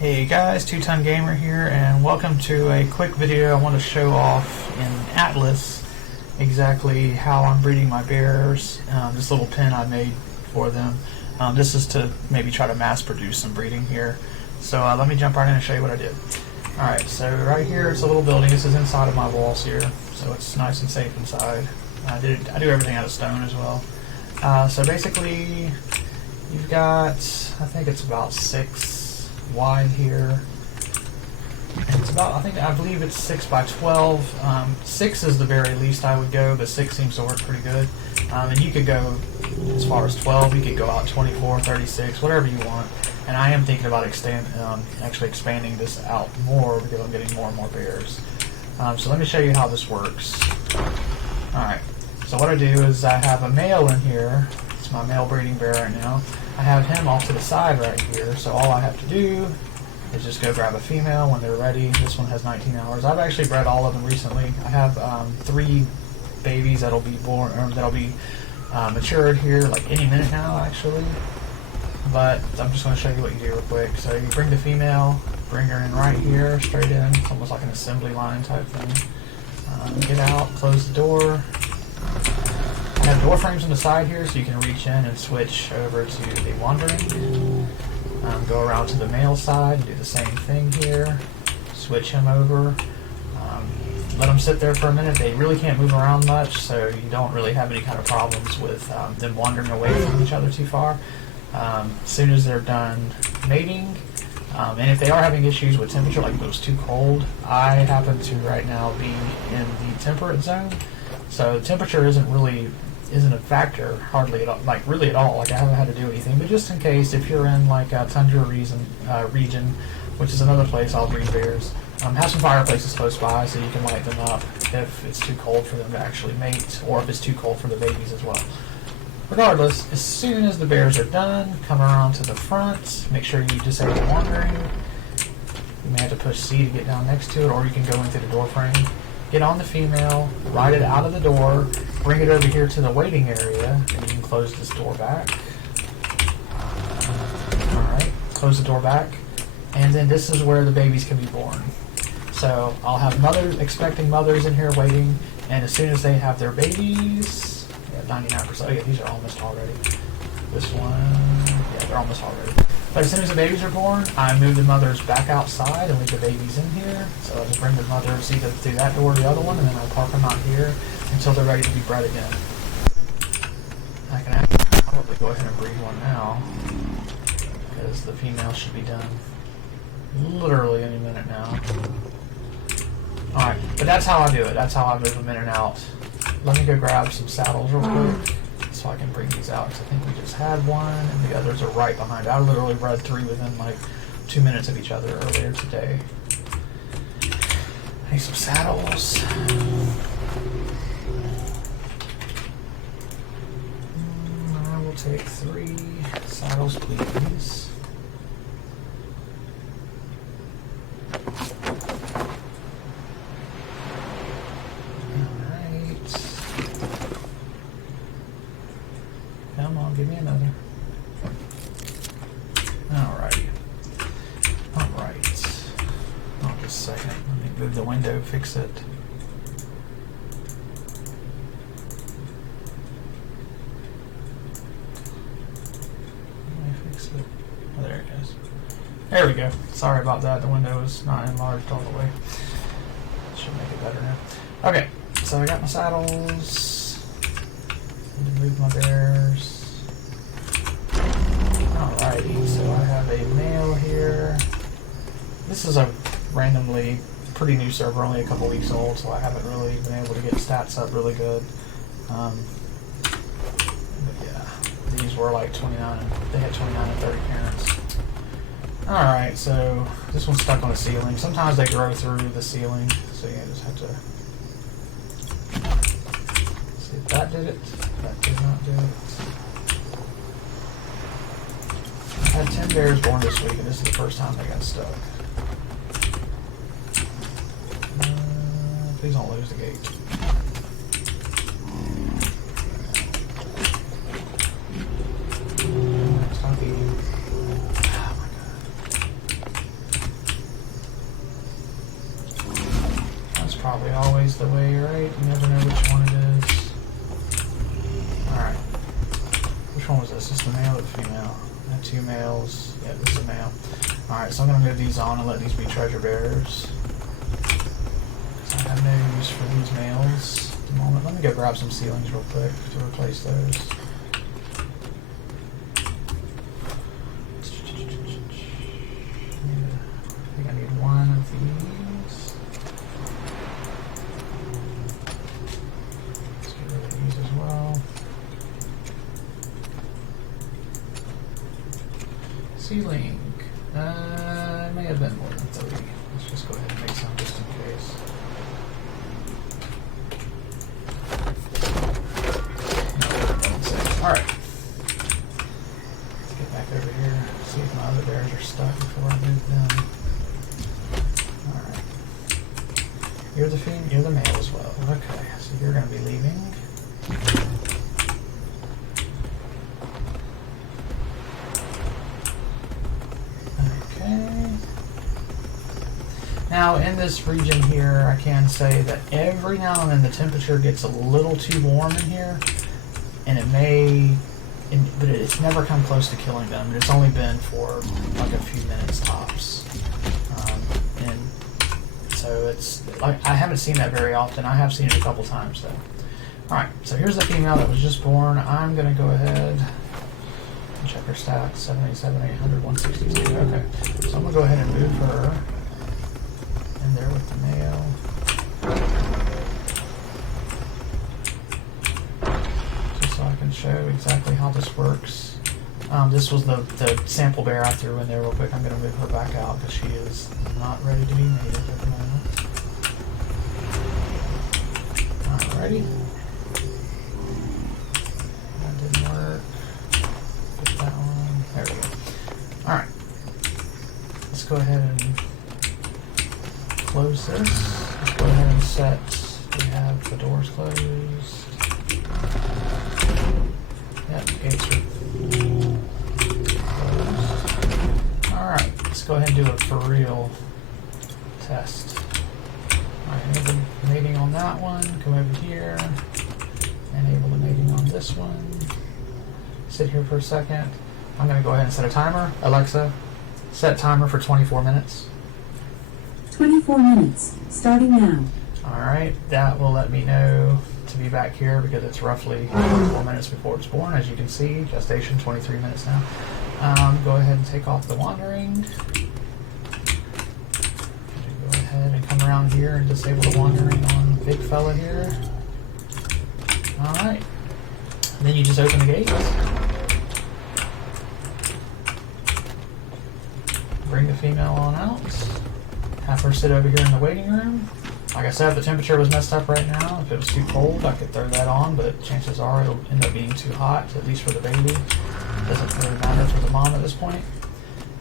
Hey guys, 2Ton Gamer here, and welcome to a quick video. I want to show off in Atlas exactly how I'm breeding my bears. This little pen I made for them. This is to maybe try to mass produce some breeding here. So let me jump right in and show you what I did. Alright, so right here it's a little building. This is inside of my walls here, so it's nice and safe inside. I do everything out of stone as well. So basically you've got, I think it's about 6 wide here. And it's about, I believe it's 6 by 12. 6 is the very least I would go, but 6 seems to work pretty good. And you could go as far as 12, you could go out 24, 36, whatever you want. And I am thinking about actually expanding this out more because I'm getting more and more bears. So let me show you how this works. Alright, so what I do is I have a male in here. It's my male breeding bear right now. I have him off to the side right here, so all I have to do is just go grab a female when they're ready. This one has 19 hours. I've actually bred all of them recently. I have 3 babies that'll be born, or that'll be matured here like any minute now actually. But I'm just going to show you what you do real quick. So you bring the female, bring her in right here, straight in. It's almost like an assembly line type thing. Get out, close the door. I have door frames on the side here so you can reach in and switch over to the wandering. Go around to the male side and do the same thing here. Switch him over. Let them sit there for a minute. They really can't move around much, so you don't really have any kind of problems with them wandering away from each other too far. As soon as they're done mating, and if they are having issues with temperature, like if it was too cold, I happen to right now be in the temperate zone, so temperature isn't a factor hardly at all, like really at all. Like I haven't had to do anything, but just in case, if you're in like a tundra region, which is another place I'll breed bears, have some fireplaces close by so you can light them up if it's too cold for them to actually mate, or if it's too cold for the babies as well. Regardless, as soon as the bears are done, come around to the front, make sure you disable wandering. You may have to push C to get down next to it, or you can go into the door frame. Get on the female, ride it out of the door, bring it over here to the waiting area, and you can close this door back. Alright, close the door back, and then this is where the babies can be born. So I'll have expecting mothers in here waiting, and as soon as they have their babies, 99%. Oh yeah, these are almost already. This one, yeah, they're almost already. But as soon as the babies are born, I move the mothers back outside and leave the babies in here. So I'll just bring the mothers either through that door or the other one, and then I'll park them out here until they're ready to be bred again. I can actually probably go ahead and breed one now, because the female should be done literally any minute now. Alright, but that's how I do it. That's how I move them in and out. Let me go grab some saddles real quick so I can bring these out, because I think we just had one and the others are right behind it. I literally bred 3 within like 2 minutes of each other earlier today. I need some saddles. I will take 3 saddles, please. Come on, give me another. Alrighty. Alright. Oh, just a second. Let me move the window, fix it. Let me fix it. Oh, there it goes. There we go. Sorry about that. The window is not enlarged all the way. Should make it better now. Okay, so I got my saddles. Need to move my bears. Alrighty, so I have a male here. This is a randomly pretty new server, only a couple weeks old, so I haven't really been able to get stats up really good. But yeah, these were like 29, they had 29 and 30 parents. Alright, so this one's stuck on the ceiling. Sometimes they grow through the ceiling, so yeah, just have to see if that did it. That did not do it. I had 10 bears born this week, and this is the first time they got stuck. Please don't lose the gate. Stop eating. Oh my god. the way, right? You never know which one it is. Alright. Which one was this? Is this the male or the female? I have 2 males. Yeah, this is a male. Alright, so I'm going to move these on and let these be treasure bearers. So I have no use for these males at the moment. Let me go grab some ceilings real quick to replace those. I think I need 1 of these. Let's get rid of these as well. Ceiling. It may have been more than 30. Let's just go ahead and make some just in case. Alright. Let's get back over here. See if my other bears are stuck before I move them. Alright. You're the male as well. Okay, so you're going to be leaving. Now in this region here, I can say that every now and then the temperature gets a little too warm in here, and it may, but it's never come close to killing them. It's only been for like a few minutes tops, and so it's like I haven't seen that very often. I have seen it a couple times though. All right, so here's the female that was just born. I'm gonna go ahead and check her stats: 787, 800, 162. Okay, so I'm gonna go ahead and move her in there with the male. Just so I can show exactly how this works. This was the sample bear I threw in there real quick. I'm going to move her back out because she is not ready to be mated at the moment. Alrighty. That didn't work. Get that one. There we go. Alright. Let's go ahead and close this. Let's go ahead and set. We have the doors closed. Yep, gates are closed. Alright, let's go ahead and do a for real test. Alright, enable mating on that one. Come over here. Enable the mating on this one. Sit here for a second. I'm going to go ahead and set a timer. Alexa, set timer for 24 minutes. 24 minutes, starting now. Alright, that will let me know to be back here because it's roughly 4 minutes before it's born. As you can see, gestation 23 minutes now. Go ahead and take off the wandering. Go ahead and come around here and disable the wandering on big fella here. Alright, then you just open the gate. Bring the female on out. Have her sit over here in the waiting room. Like I said, the temperature was messed up right now. If it was too cold, I could throw that on, but chances are it'll end up being too hot, at least for the baby. Doesn't really matter for the mom at this point.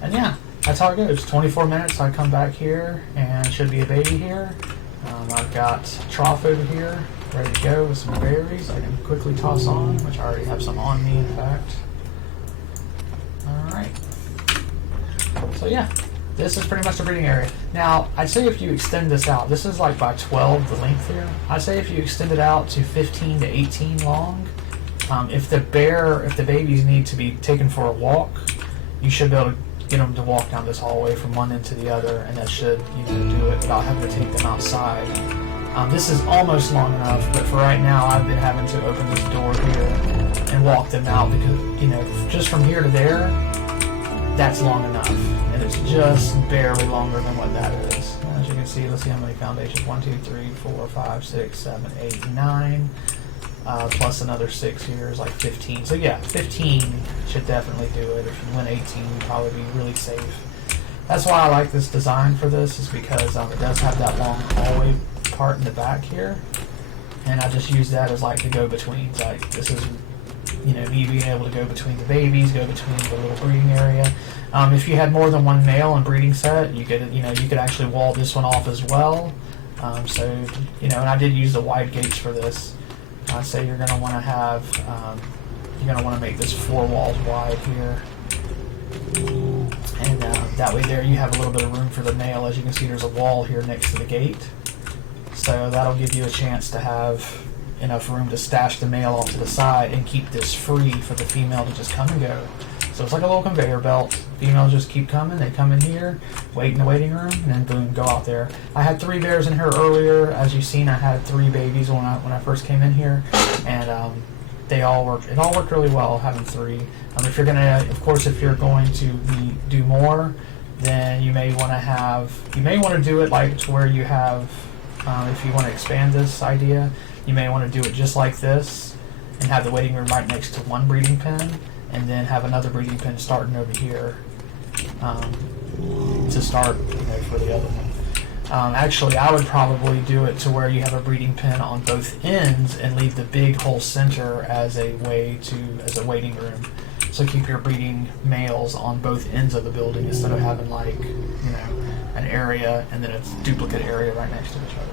And yeah, that's how it goes. 24 minutes, I come back here, and should be a baby here. I've got a trough over here, ready to go with some berries I can quickly toss on, which I already have some on me, in fact. Alright. So yeah. This is pretty much the breeding area. Now, I'd say if you extend this out, this is like by 12 the length here. I'd say if you extend it out to 15 to 18 long, if the babies need to be taken for a walk, you should be able to get them to walk down this hallway from one end to the other, and that should, do it without having to take them outside. This is almost long enough, but for right now, I've been having to open this door here and walk them out because, just from here to there, that's long enough. And it's just barely longer than what that is. As you can see, let's see how many foundations. 1, 2, 3, 4, 5, 6, 7, 8, 9. Plus another 6 here is like 15. So yeah, 15 should definitely do it. If you went 18, you'd probably be really safe. That's why I like this design for this, is because it does have that long hallway part in the back here. And I just use that as like the go-betweens. Like this is me being able to go between the babies, go between the little breeding area. If you had more than one male and breeding set, you could actually wall this one off as well. And I did use the wide gates for this. Say you're going to want to have, you're going to want to make this 4 walls wide here. And that way there you have a little bit of room for the male. As you can see, there's a wall here next to the gate. So that'll give you a chance to have enough room to stash the male off to the side and keep this free for the female to just come and go. So it's like a little conveyor belt. Females just keep coming. They come in here, wait in the waiting room, and then boom, go out there. I had 3 bears in here earlier. As you've seen, I had 3 babies when I first came in here, and they all worked. It all worked really well having 3. If you're gonna, of course, if you're going to do more, then you may want to do it like to where you have. If you want to expand this idea, you may want to do it just like this, and have the waiting room right next to one breeding pen, and then have another breeding pen starting over here to start, for the other one. Actually, I would probably do it to where you have a breeding pen on both ends and leave the big whole center as a waiting room. So keep your breeding males on both ends of the building instead of having an area and then a duplicate area right next to each other.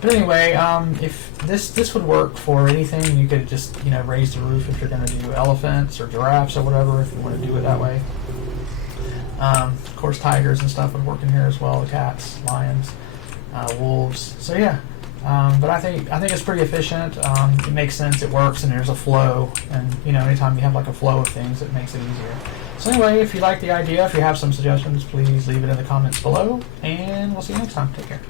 But anyway, if this would work for anything, you could just raise the roof if you're going to do elephants or giraffes or whatever, if you want to do it that way. Of course, tigers and stuff would work in here as well. The cats, lions, wolves. So yeah, but I think it's pretty efficient. It makes sense. It works, and there's a flow. And anytime you have like a flow of things, it makes it easier. So anyway, if you like the idea, if you have some suggestions, please leave it in the comments below, and we'll see you next time. Take care.